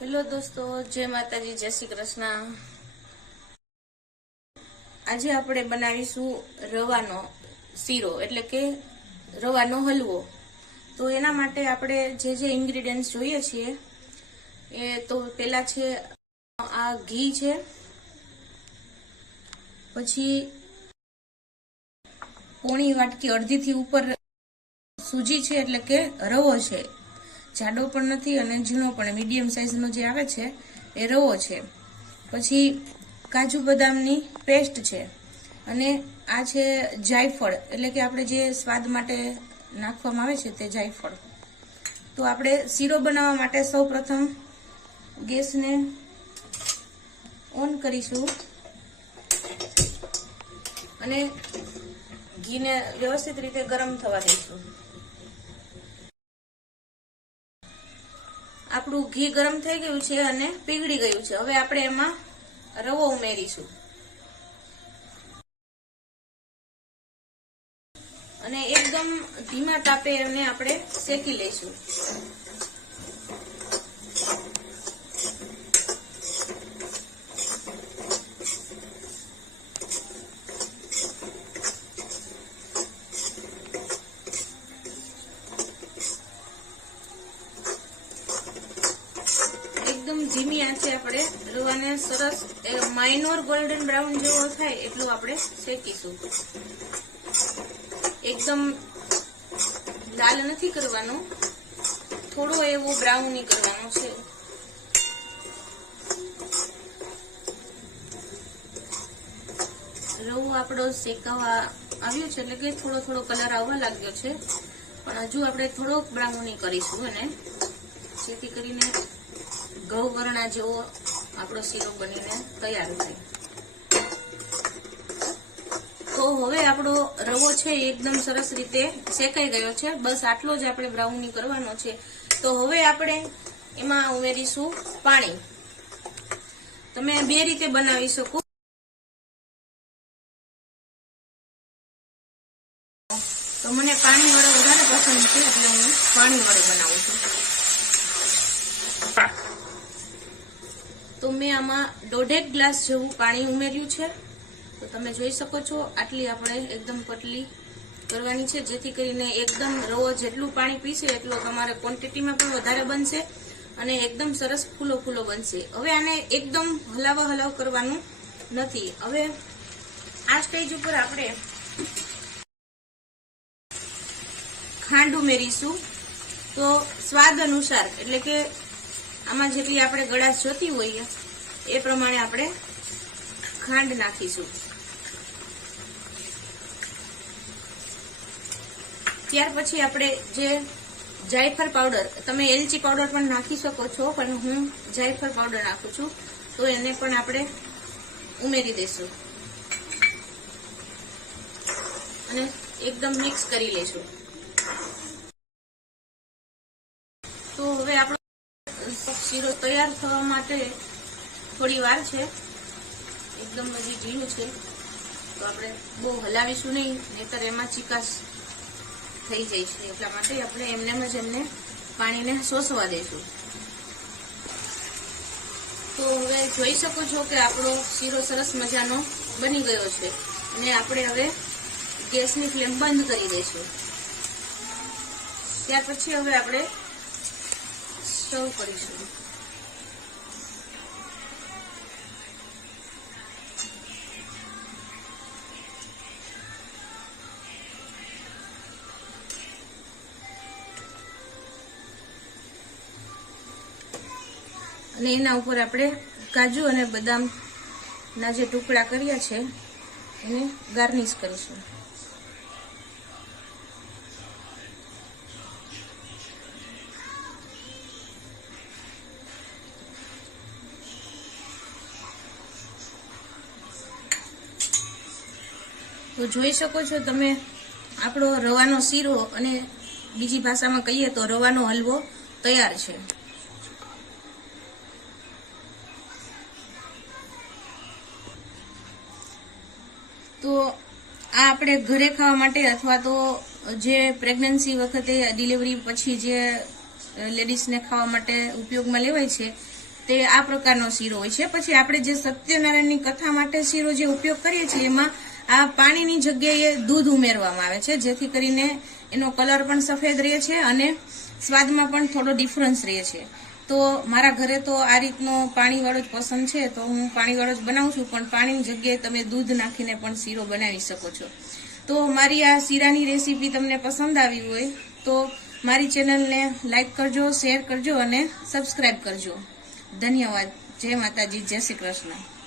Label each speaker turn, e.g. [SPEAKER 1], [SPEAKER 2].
[SPEAKER 1] Hello દોસ્તો, જય માતાજી, જય શ્રી કૃષ્ણ. આજે આપણે બનાવીશું રવાનો શીરો, એટલે કે રવાનો હલવો. તો એના માટે આપણે જે જે ઇન્ગ્રીડિયન્ટ્સ જોઈએ છીએ, એ તો પેલા છે આ ઘી છે, પછી પોણી વાટકી અડધીથી ઉપર સૂજી છે, એટલે કે રવો છે. જાડો પણ નથી અને ઝીણો પણ. મીડિયમ સાઇઝનો જે આવે છે, એ રવો છે. પછી કાજુ બદામની પેસ્ટ છે. અને આ છે જાયફળ. એટલે કે આપણે જે સ્વાદ માટે નાખવામાં આવે છે તે જાયફળ. તો આપણે શીરો બનાવવા માટે સૌ પ્રથમ ગેસને ઓન કરીશું. અને ઘીને વ્યવસ્થિત રીતે ગરમ થવા દઈશું. આપણું ઘી ગરમ થઈ ગયું છે અને પીગળી ગયું છે. હવે આપણે એમાં રવો ઉમેરીશું. અને એકદમ ધીમા તાપે એને આપણે શેકી લઈશું એકદમ ધીમી આંચે આપણે રવાને સરસ માઇનોર ગોલ્ડન બ્રાઉન જેવો થાય એટલું આપણે શેકીશું. એકદમ લાલ નથી કરવાનું. થોડો એવો બ્રાઉની કરવાનો છે. રવો આપણો શેકાવા આવ્યો છે એટલે કે થોડો થોડો કલર આવવા લાગ્યો છે. પણ હજુ આપણે થોડોક બ્રાઉની કરીશું અને જેથી કરીને ઘઉં જેવો આપણો શીરો બનીને તૈયાર થાય. તો હવે આપણો રવો છે એકદમ સરસ રીતે શેકાઈ ગયો છે. બસ આટલો જ આપણે બ્રાઉની કરવાનો છે. તો હવે આપણે એમાં ઉમેરીશું પાણી. તમે બે રીતે બનાવી શકો. તો મને પાણી વડે વધારે પસંદ છે એટલે હું પાણી વડે બનાવું છું. તો મેં આમાં દોઢેક ગ્લાસ જેવું પાણી ઉમેર્યું છે. તો તમે જોઈ શકો છો, આટલી આપણે એકદમ પતલી કરવાની છે, જેથી કરીને એકદમ રવો જેટલું પાણી પીશે એટલું તમારે ક્વોન્ટિટીમાં પણ વધારે બનશે અને એકદમ સરસ ફૂલો ફૂલો બનશે. હવે આને એકદમ હલાવા હલાવ કરવાનું નથી. હવે આ સ્ટેજ ઉપર આપણે ખાંડ ઉમેરીશું. તો સ્વાદ અનુસાર, એટલે કે આમાં જેટલી આપણે ગળાશ જોતી હોઈએ, એ પ્રમાણે આપણે ખાંડ નાખીશું. ત્યાર પછી આપણે જે જાયફળ પાવડર, તમે એલચી પાવડર પણ નાખી શકો છો, પણ હું જાયફળ પાવડર નાખું છું, તો એને પણ આપણે ઉમેરી દઈશું. અને એકદમ મિક્સ કરી લઈશું તો હવે આપણો શીરો તૈયાર થવા માટે થોડી વાર છે. એકદમ હજી ઝીણું છે. તો આપણે બહુ હલાવીશું નહીં, નહીતર એમાં ચિકાસ થઈ જાય એટલા માટે આપણે એમને જ એમને પાણીને શોષવા દઈશું. તો હવે જોઈ શકો છો કે આપણો શીરો સરસ મજાનો બની ગયો છે અને આપણે હવે ગેસની ફ્લેમ બંધ કરી દઈશું. ત્યાર પછી હવે આપણે સર્વ કરીશું. અને એના ઉપર આપણે કાજુ અને બદામના જે ટુકડા કર્યા છે, એને ગાર્નિશ કરીશું. તો જોઈ શકો છો તમે આપણો રવાનો શીરો અને બીજી ભાષામાં કહીએ તો રવાનો હલવો તૈયાર છે. તો આ આપણે ઘરે ખાવા માટે અથવા તો જે પ્રેગ્નન્સી વખતે ડિલિવરી પછી જે લેડીઝને ખાવા માટે ઉપયોગમાં લેવાય છે, તે આ પ્રકારનો શીરો હોય છે. પછી આપણે જે સત્યનારાયણની કથા માટે શીરો જે ઉપયોગ કરીએ છીએ એમાં આ પાણીની જગ્યાએ દૂધ ઉમેરવામાં આવે છે, જેથી કરીને એનો કલર પણ સફેદ રહે છે અને સ્વાદમાં પણ થોડો ડિફરન્સ રહે છે. તો મારા ઘરે તો આ રીતનો પાણીવાળો જ પસંદ છે, તો હું પાણીવાળો જ બનાવું છું, પણ પાણીની જગ્યાએ તમે દૂધ નાખીને પણ શીરો બનાવી શકો છો. તો મારી આ શીરાની રેસીપી તમને પસંદ આવી હોય, તો મારી ચેનલને લાઇક કરજો, શેર કરજો અને સબસ્ક્રાઈબ કરજો. ધન્યવાદ. જય માતાજી, જય શ્રી કૃષ્ણ.